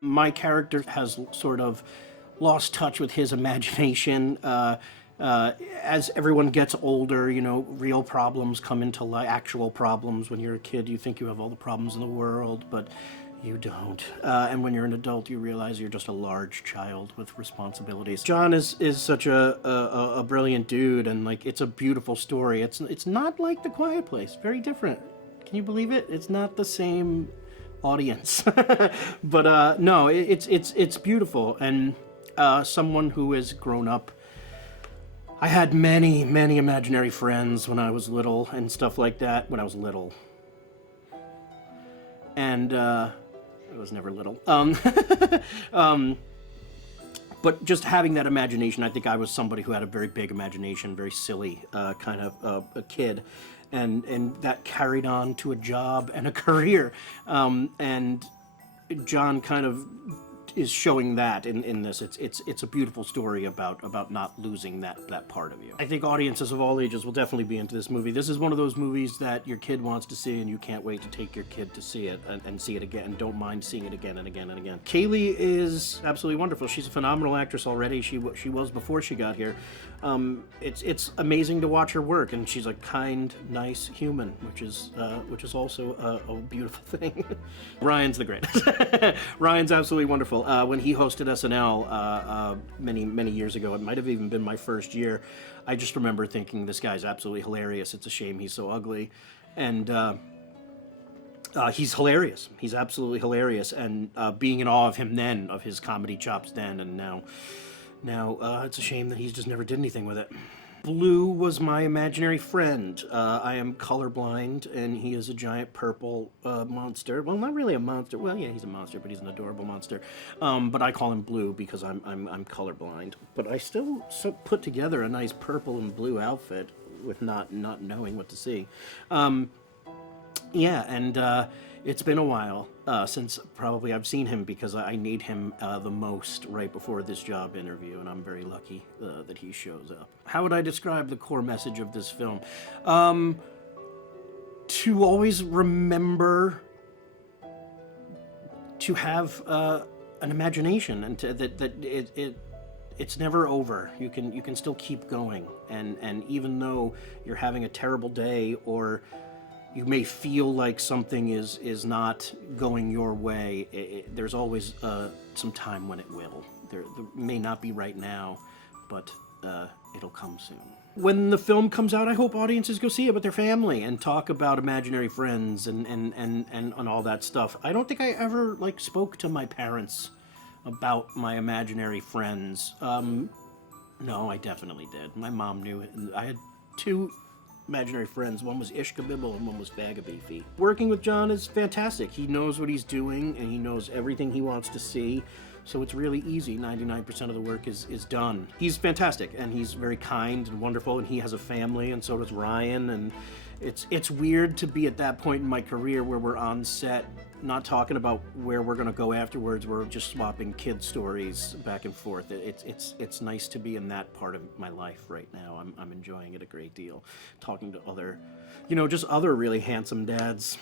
My character has sort of lost touch with his imagination. As everyone gets older, you know, real problems come into light, actual problems. When you're a kid, you think you have all the problems in the world, but you don't. And when you're an adult, you realize you're just a large child with responsibilities. John is such a brilliant dude, and like it's a beautiful story. It's not like The Quiet Place. Very different. Can you believe it? It's not the same audience. But no, it's beautiful, and someone who has grown up. I had many imaginary friends when I was little and stuff like that. When I was little, and I was never little. But just having that imagination, I think I was somebody who had a very big imagination, very silly kind of a kid, and that carried on to a job and a career. And John kind of is showing that in this. It's a beautiful story about not losing that part of you. I think audiences of all ages will definitely be into this movie. This is one of those movies that your kid wants to see and you can't wait to take your kid to see it and see it again and don't mind seeing it again and again and again. Cailey is absolutely wonderful. She's a phenomenal actress already. She was before she got here. It's amazing to watch her work, and she's a kind, nice human, which is also a beautiful thing. Ryan's the greatest. Ryan's absolutely wonderful. When he hosted SNL many years ago, it might have even been my first year, I just remember thinking, this guy's absolutely hilarious. It's a shame he's so ugly. And he's hilarious. He's absolutely hilarious. And being in awe of him then, of his comedy chops then, and now it's a shame that he's just never did anything with it. Blue was my imaginary friend. I am colorblind, and he is a giant purple monster. Well, not really a monster. Well, yeah, he's a monster, but he's an adorable monster. But I call him Blue because I'm colorblind. But I still put together a nice purple and blue outfit with not knowing what to see. Yeah, and it's been a while since probably I've seen him because I need him the most right before this job interview, and I'm very lucky that he shows up. How would I describe the core message of this film? To always remember to have an imagination, and that it's never over. You can still keep going, and even though you're having a terrible day, or you may feel like something is not going your way, there's always some time when it will. There may not be right now, but it'll come soon. When the film comes out, I hope audiences go see it with their family and talk about imaginary friends and all that stuff. I don't think I ever spoke to my parents about my imaginary friends. No, I definitely did. My mom knew it. I had two imaginary friends. One was Ishkabibble and one was Vagabeefy. Working with John is fantastic. He knows what he's doing and he knows everything he wants to see. So it's really easy. 99% of the work is done. He's fantastic, and he's very kind and wonderful, and he has a family, and so does Ryan. And it's weird to be at that point in my career where we're on set not talking about where we're going to go afterwards. We're just swapping kid stories back and forth. It's nice to be in that part of my life right now. I'm enjoying it a great deal. Talking to other, just other really handsome dads.